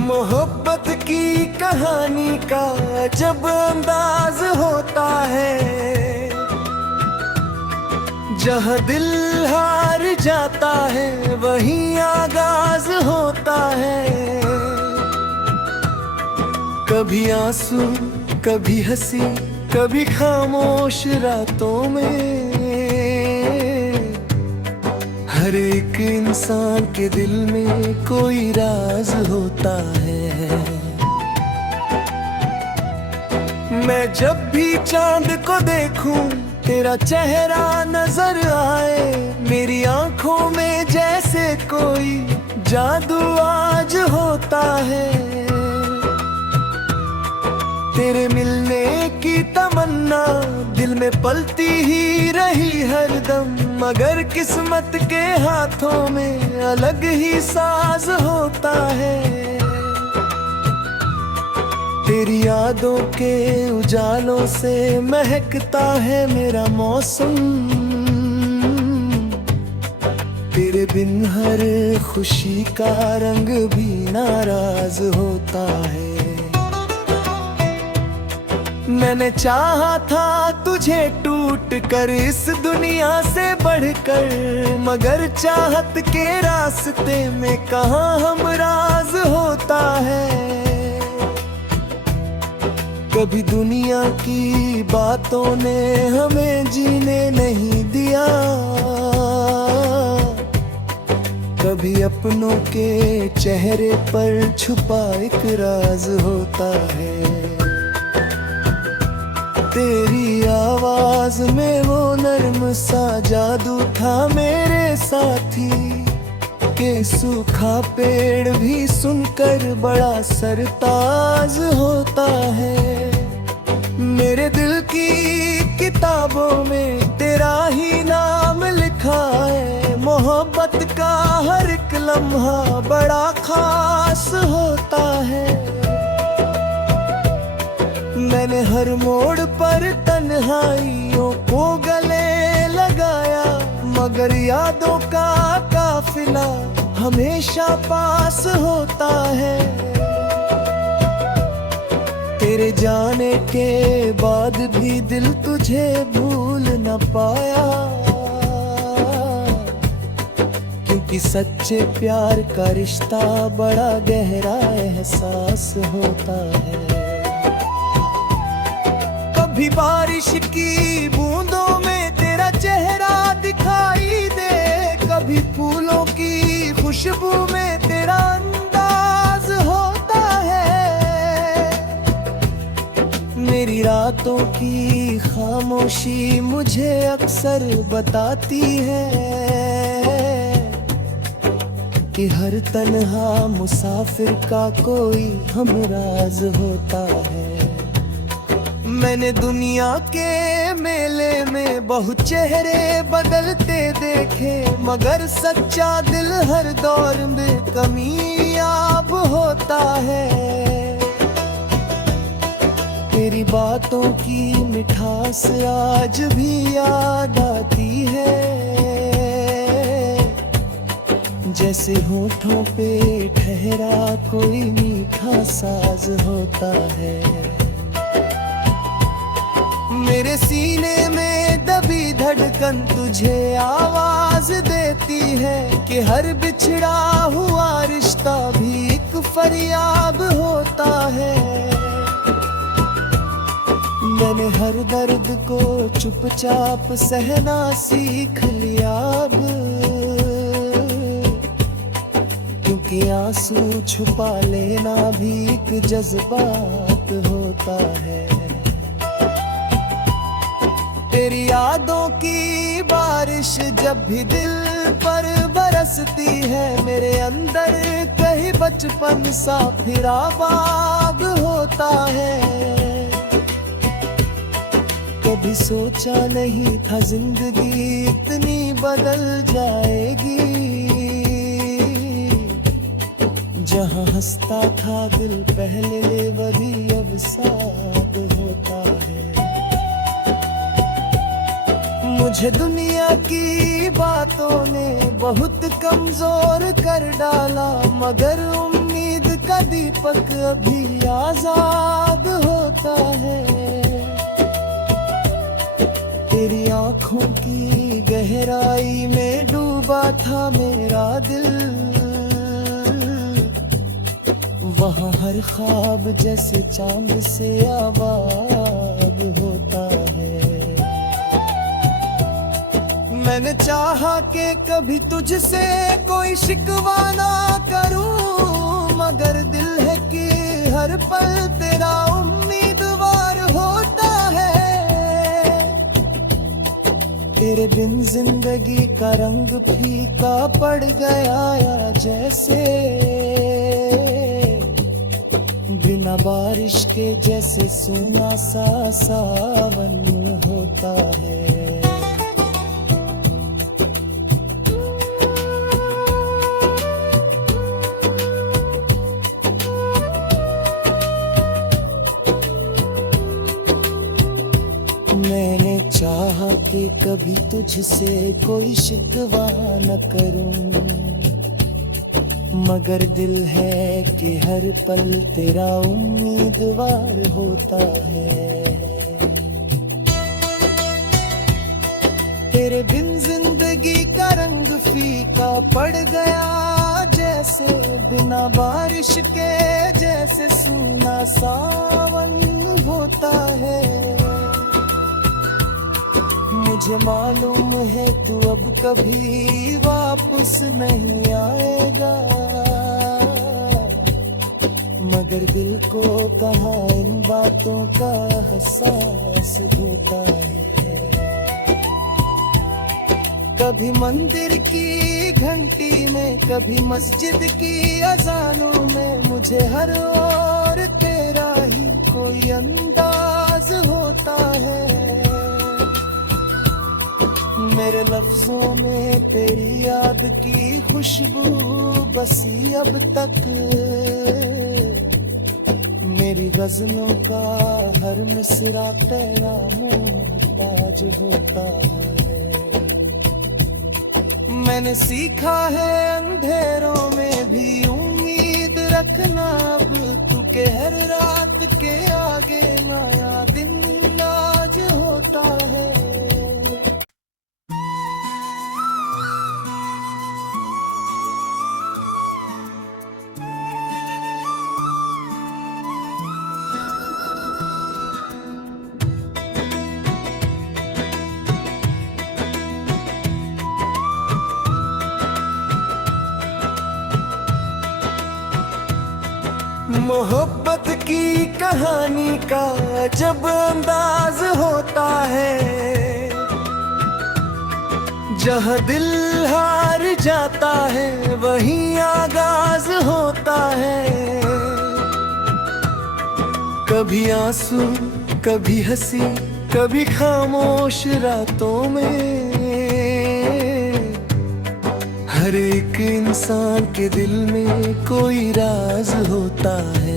मोहब्बत की कहानी का जब अंदाज होता है, जहाँ दिल हार जाता है वहीं आगाज होता है। कभी आंसू, कभी हंसी, कभी खामोश रातों में, हर एक इंसान के दिल में कोई राज होता है। मैं जब भी चांद को देखूं तेरा चेहरा नजर आए, मेरी आंखों में जैसे कोई जादू आज होता है। तेरे मिलने की तमन्ना दिल में पलती ही रही हरदम, मगर किस्मत के हाथों में अलग ही साज होता है। तेरी यादों के उजालों से महकता है मेरा मौसम, तेरे बिन हर खुशी का रंग भी नाराज होता है। मैंने चाहा था तुझे टूट कर इस दुनिया से बढ़कर, मगर चाहत के रास्ते में कहाँ हमराज होता है। कभी दुनिया की बातों ने हमें जीने नहीं दिया, कभी अपनों के चेहरे पर छुपा एक राज होता है। तेरी आवाज में वो नर्म सा जादू था मेरे साथी, के सूखा पेड़ भी सुनकर बड़ा सरताज होता है। मेरे दिल की किताबों में तेरा ही नाम लिखा है, मोहब्बत का हर एक लम्हा बड़ा खास होता है। मैंने हर मोड़ पर तन्हाइयों को गले लगाया, मगर यादों का काफिला हमेशा पास होता है। तेरे जाने के बाद भी दिल तुझे भूल न पाया, क्योंकि सच्चे प्यार का रिश्ता बड़ा गहरा एहसास होता है। कभी बारिश की बूंदों में तेरा चेहरा दिखाई दे, कभी फूलों की खुशबू में तेरा अंदाज होता है। मेरी रातों की खामोशी मुझे अक्सर बताती है कि हर तन्हा मुसाफिर का कोई हमराज होता है। मैंने दुनिया के मेले में बहुत चेहरे बदलते देखे, मगर सच्चा दिल हर दौर में कामयाब होता है। तेरी बातों की मिठास आज भी याद आती है, जैसे होठों पे ठहरा कोई मीठा साज होता है। मेरे सीने में दबी धड़कन तुझे आवाज देती है कि हर बिछड़ा हुआ रिश्ता भी एक फरियाद होता है। मैंने हर दर्द को चुपचाप सहना सीख लिया अब, क्योंकि आंसू छुपा लेना भी एक जज्बात होता है। तेरी यादों की बारिश जब भी दिल पर बरसती है, मेरे अंदर कहीं बचपन सा फिरा बाग होता है। कभी सोचा नहीं था जिंदगी इतनी बदल जाएगी, जहाँ हंसता था दिल पहले वही अब साद होता है। मुझे दुनिया की बातों ने बहुत कमजोर कर डाला, मगर उम्मीद का दीपक अभी आजाद होता है। तेरी आंखों की गहराई में डूबा था मेरा दिल, वहाँ हर ख्वाब जैसे चांद से आबाद होता है। मैंने चाहा कि कभी तुझसे कोई शिकवा ना करूं, मगर दिल है कि हर पल तेरा उम्मीदवार होता है। तेरे बिन जिंदगी का रंग फीका पड़ गया या जैसे बिना बारिश के जैसे सूना सा सावन होता है। मैंने चाहा कि कभी तुझसे कोई शिकवा न करूं, मगर दिल है कि हर पल तेरा उम्मीदवार होता है। तेरे बिन जिंदगी का रंग फीका पड़ गया जैसे बिना बारिश के जैसे सूना सावन होता है। मुझे मालूम है तू अब कभी वापस नहीं आएगा, मगर दिल को कहाँ इन बातों का एहसास होता है। कभी मंदिर की घंटी में, कभी मस्जिद की अजानों में, मुझे हर ओर तेरा ही कोई अंदाज होता है। मेरे लफ्जों में तेरी याद की खुशबू बसी अब तक, मेरी गजलों का हर मिसरा तेरा मोहताज होता है। मैंने सीखा है अंधेरों में भी उम्मीद रखना, अब तू के हर रात के आगे नया दिन आज होता है। मोहब्बत की कहानी का जब अंदाज होता है, जहाँ दिल हार जाता है वहीं आगाज होता है। कभी आंसू कभी हंसी कभी खामोश रातों में, हर एक इंसान के दिल में कोई राज होता है।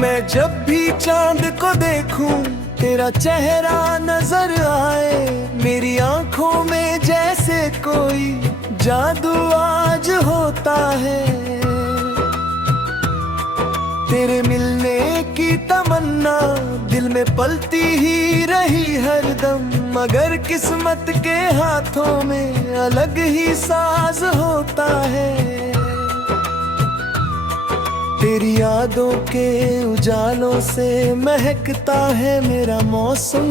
मैं जब भी चांद को देखूं तेरा चेहरा नजर आए, मेरी आंखों में जैसे कोई जादू आज होता है। तेरे मिलने की तमन्ना दिल में पलती ही रही हरदम, मगर किस्मत के हाथों में अलग ही साज होता है। तेरी यादों के उजालों से महकता है मेरा मौसम,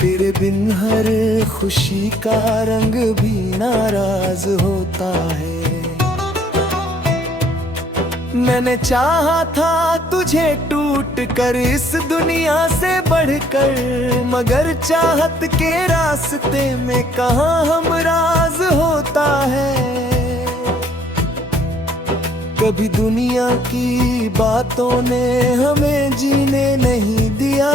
तेरे बिन हर खुशी का रंग भी नाराज होता है। मैंने चाहा था तुझे टूट कर इस दुनिया से बढ़कर, मगर चाहत के रास्ते में कहाँ हमराज होता है। कभी दुनिया की बातों ने हमें जीने नहीं दिया,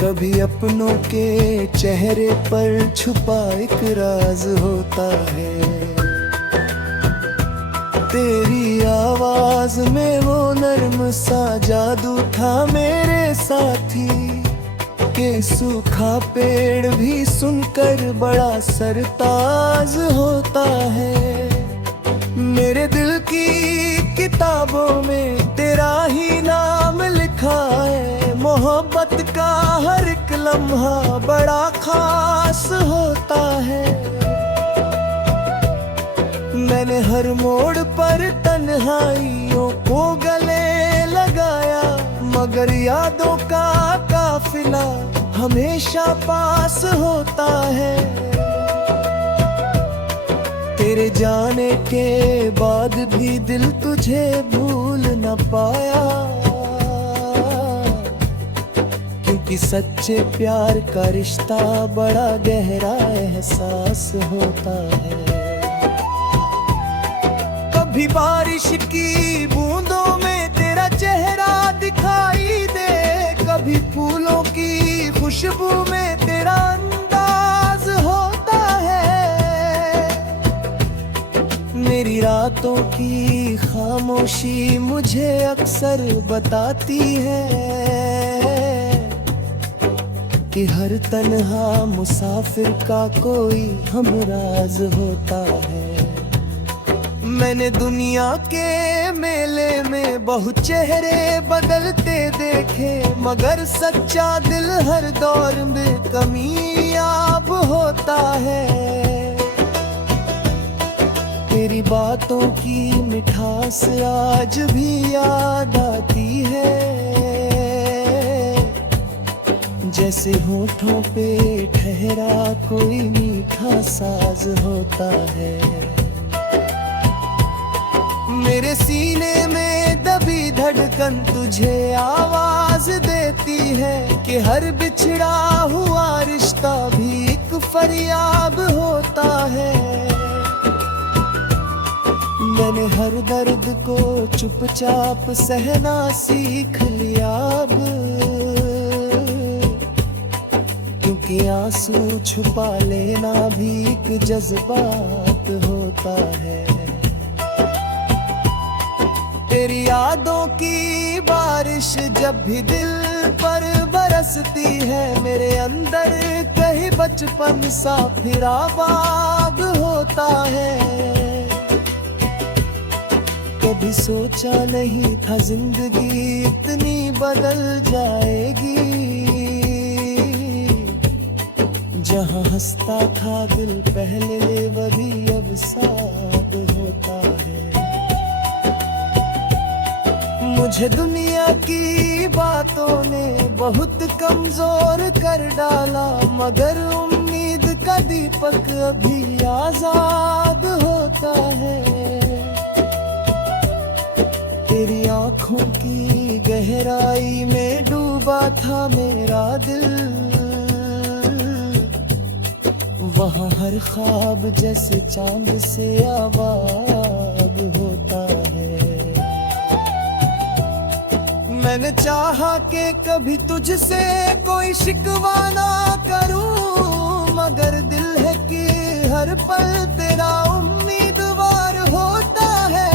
कभी अपनों के चेहरे पर छुपा एक राज होता है। तेरी आवाज में वो नर्म सा जादू था मेरे साथी, के सूखा पेड़ भी सुनकर बड़ा सरताज होता है। मेरे दिल की किताबों में तेरा ही नाम लिखा है। मोहब्बत का हर एक लम्हा बड़ा खास होता है। मैंने हर मोड़ पर तन्हाइयों को गले लगाया, मगर यादों का काफिला हमेशा पास होता है। तेरे जाने के बाद भी दिल तुझे भूल न पाया, क्योंकि सच्चे प्यार का रिश्ता बड़ा गहरा एहसास होता है। कभी बारिश की बूंदों में तेरा चेहरा दिखाई दे, कभी फूलों की खुशबू में तेरा अंदाज होता है। मेरी रातों की खामोशी मुझे अक्सर बताती है कि हर तन्हा मुसाफिर का कोई हमराज होता है। मैंने दुनिया के मेले में बहुत चेहरे बदलते देखे, मगर सच्चा दिल हर दौर में कामयाब होता है। तेरी बातों की मिठास आज भी याद आती है, जैसे होठों पे ठहरा कोई मीठा साज होता है। मेरे सीने में दबी धड़कन तुझे आवाज देती है कि हर बिछड़ा हुआ रिश्ता भी एक फरियाद होता है। मैंने हर दर्द को चुपचाप सहना सीख लिया अब, क्योंकि आंसू छुपा लेना भी एक जज्बात होता है। तेरी यादों की बारिश जब भी दिल पर बरसती है, मेरे अंदर कहीं बचपन सा फिर आबाद होता है। कभी सोचा नहीं था जिंदगी इतनी बदल जाएगी, जहां हंसता था दिल पहले वही अब साद होता है। मुझे दुनिया की बातों ने बहुत कमजोर कर डाला, मगर उम्मीद का दीपक अभी आजाद होता है। तेरी आंखों की गहराई में डूबा था मेरा दिल, वहाँ हर ख्वाब जैसे चांद से आबाद होता है। मैंने चाहा कि कभी तुझसे कोई शिकवा ना करूं, मगर दिल है कि हर पल तेरा उम्मीदवार होता है।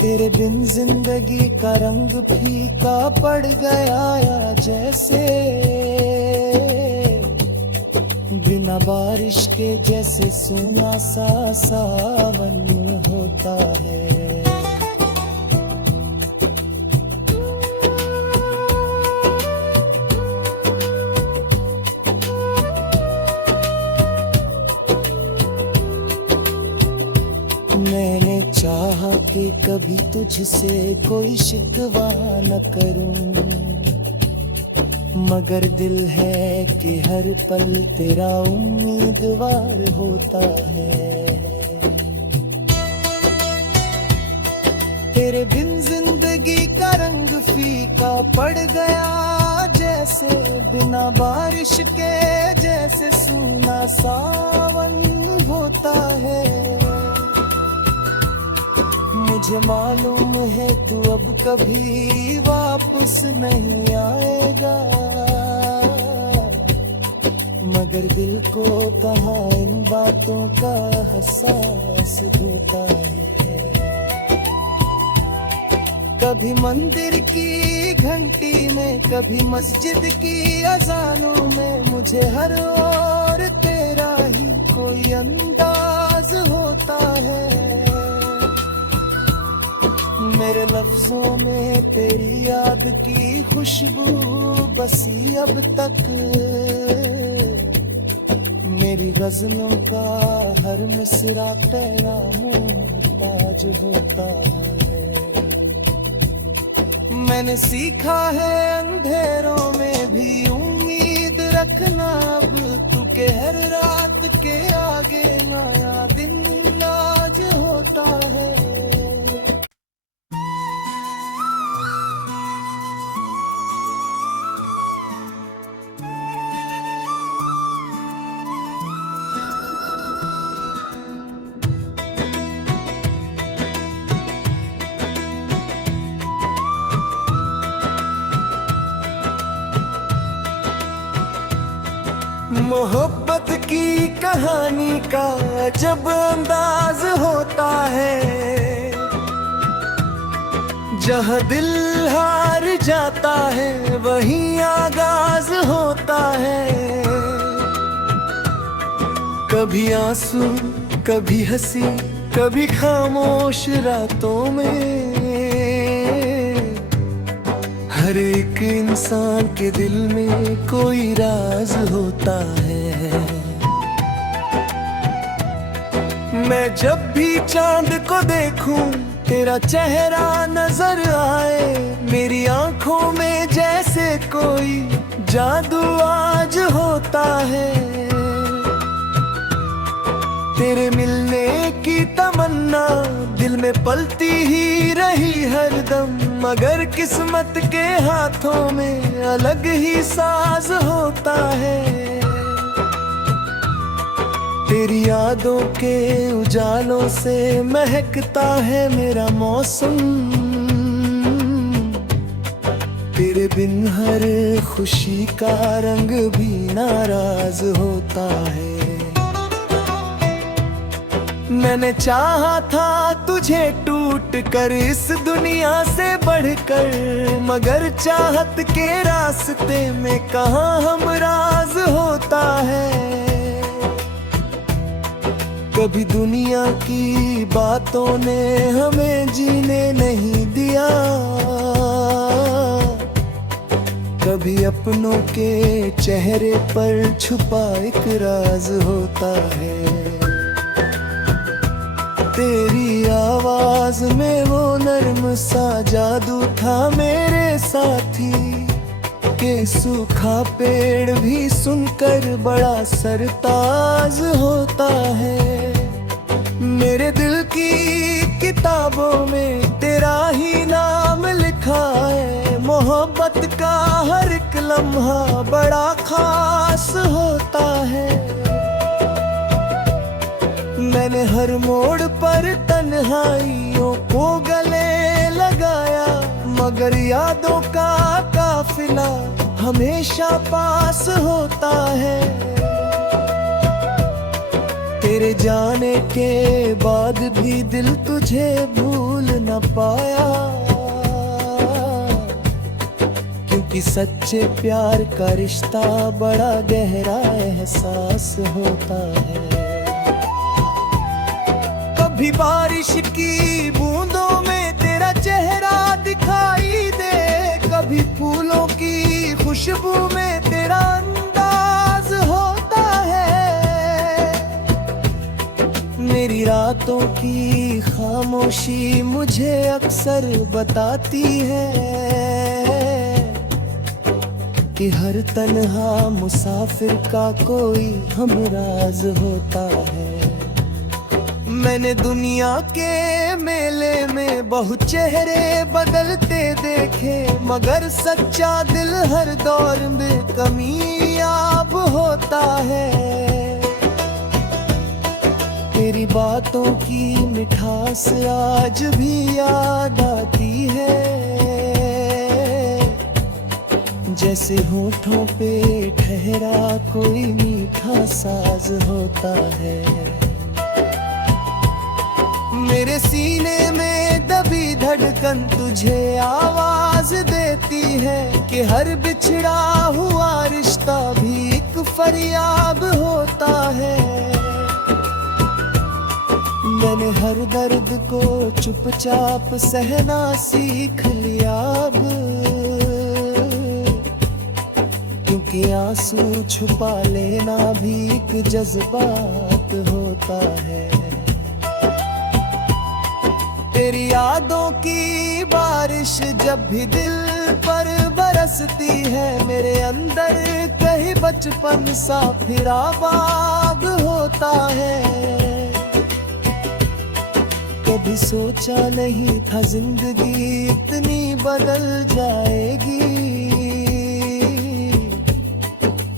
तेरे बिन जिंदगी का रंग फीका पड़ गया या जैसे बिना बारिश के जैसे सूना सा सावन होता है। मैंने चाहा कि कभी तुझसे कोई शिकवा न करूं, मगर दिल है कि हर पल तेरा उम्मीदवार होता है। तेरे बिन जिंदगी का रंग फीका पड़ गया जैसे बिना बारिश के, जैसे सूना सावन होता है। मुझे मालूम है तू अब कभी वापस नहीं आएगा, मगर दिल को कहाँ इन बातों का एहसास होता है। कभी मंदिर की घंटी में, कभी मस्जिद की अजानों में, मुझे हर ओर तेरा ही कोई अंदाज होता है। मेरे लफ्जों में तेरी याद की खुशबू बसी अब तक, मेरी गजलों का हर मिसरा तेरा मोहताज होता है। मैंने सीखा है अंधेरों में भी उम्मीद रखना, अब तू के हर रात के आगे नया दिन आज होता है। मोहब्बत की कहानी का जब अंदाज होता है, जहाँ दिल हार जाता है वहीं आगाज होता है। कभी आंसू, कभी हंसी, कभी खामोश रातों में, हर एक इंसान के दिल में कोई राज होता है। मैं जब भी चांद को देखूं तेरा चेहरा नजर आए, मेरी आंखों में जैसे कोई जादू आज होता है। तेरे मिलने की तमन्ना दिल में पलती ही रही हरदम, मगर किस्मत के हाथों में अलग ही साज होता है। तेरी यादों के उजालों से महकता है मेरा मौसम, तेरे बिन हर खुशी का रंग भी नाराज होता है। मैंने चाहा था तुझे टूट कर इस दुनिया से बढ़कर, मगर चाहत के रास्ते में कहाँ हमराज होता है। कभी दुनिया की बातों ने हमें जीने नहीं दिया, कभी अपनों के चेहरे पर छुपा एक राज होता है। तेरी आवाज में वो नर्म सा जादू था मेरे साथी, के सूखा पेड़ भी सुनकर बड़ा सरताज होता है। मेरे दिल की किताबों में तेरा ही नाम लिखा है, मोहब्बत का हर एक लम्हा बड़ा खास होता है। मैंने हर मोड़ पर तन्हाइयों को गले लगाया, मगर यादों का काफिला हमेशा पास होता है। तेरे जाने के बाद भी दिल तुझे भूल न पाया, क्योंकि सच्चे प्यार का रिश्ता बड़ा गहरा एहसास होता है। कभी बारिश की बूंदों में तेरा चेहरा दिखाई दे, कभी फूलों की खुशबू में तेरा अंदाज होता है। मेरी रातों की खामोशी मुझे अक्सर बताती है कि हर तन्हा मुसाफिर का कोई हमराज होता है। मैंने दुनिया के मेले में बहुत चेहरे बदलते देखे, मगर सच्चा दिल हर दौर में कामयाब होता है। तेरी बातों की मिठास आज भी याद आती है, जैसे होठों पे ठहरा कोई मीठा साज होता है। मेरे सीने में दबी धड़कन तुझे आवाज देती आती है कि हर बिछड़ा हुआ रिश्ता भी एक फरियाद होता है। मैंने हर दर्द को चुपचाप सहना सीख लिया अब, क्योंकि आंसू छुपा लेना भी एक जज्बात होता है। तेरी यादों की बारिश जब भी दिल पर बरसती है, मेरे अंदर कहीं बचपन सा फिर आबाद होता है। कभी सोचा नहीं था जिंदगी इतनी बदल जाएगी,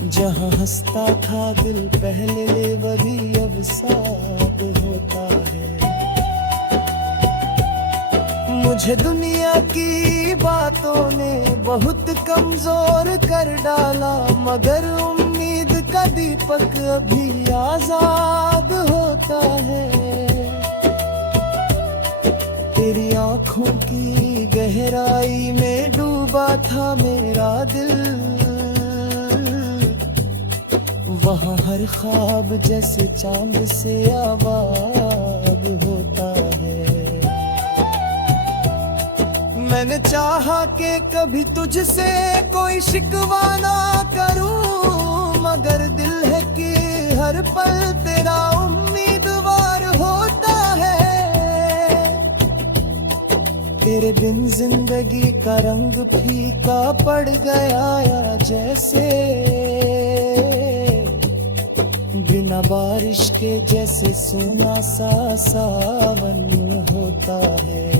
जहाँ हंसता था दिल पहले वही अब साद होता है। मुझे दुनिया की बातों ने बहुत कमजोर कर डाला, मगर उम्मीद का दीपक अभी आजाद होता है। तेरी आंखों की गहराई में डूबा था मेरा दिल, वहाँ हर ख्वाब जैसे चांद से आबाद होता है। मैंने चाहा कि कभी तुझसे कोई शिकवा ना करूं, मगर दिल है कि हर पल तेरा उम्मीदवार होता है। तेरे बिन जिंदगी का रंग फीका पड़ गया या जैसे बिना बारिश के जैसे सोना सा सावन होता है।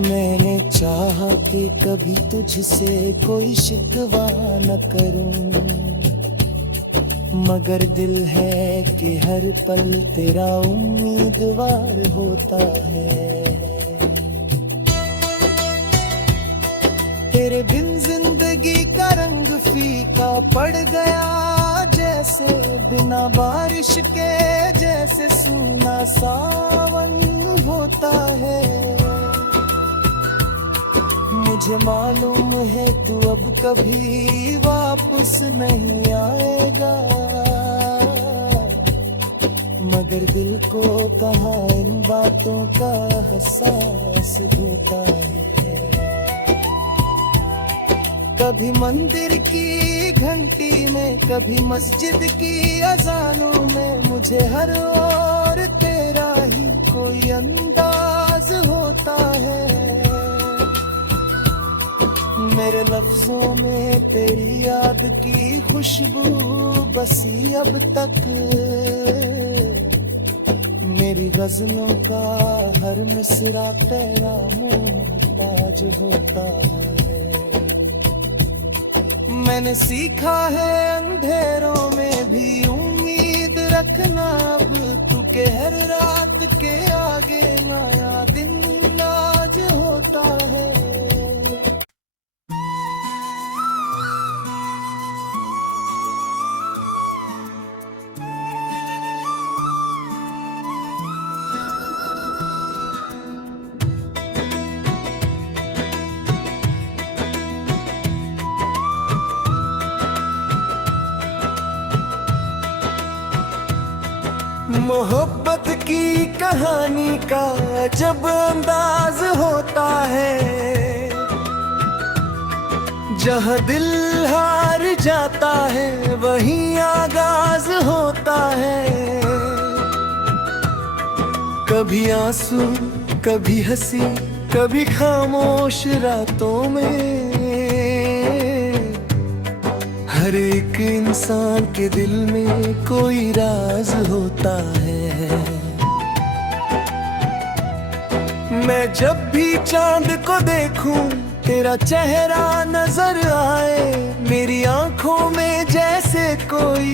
मैंने चाहा कि कभी तुझसे कोई शिकवा न करूं, मगर दिल है कि हर पल तेरा उम्मीदवार होता है। तेरे बिन जिंदगी का रंग फीका पड़ गया जैसे बिना बारिश के, जैसे सूना सावन होता है। मुझे मालूम है तू अब कभी वापस नहीं आएगा, मगर दिल को कहाँ इन बातों का एहसास होता है। कभी मंदिर की घंटी में, कभी मस्जिद की अजानों में, मुझे हर ओर तेरा ही कोई अंदाज होता है। मेरे लफ्जों में तेरी याद की खुशबू बसी अब तक, मेरी गजलों का हर मिसरा तेरा मोहताज होता है। मैंने सीखा है अंधेरों में भी उम्मीद रखना अब, तू के हर रात के आगे नया दिन आज होता है। मोहब्बत की कहानी का जब अंदाज होता है, जहाँ दिल हार जाता है वहीं आगाज होता है। कभी आंसू, कभी हंसी, कभी खामोश रातों में, हर एक इंसान के दिल में कोई राज होता है। मैं जब भी चांद को देखूं तेरा चेहरा नजर आए, मेरी आंखों में जैसे कोई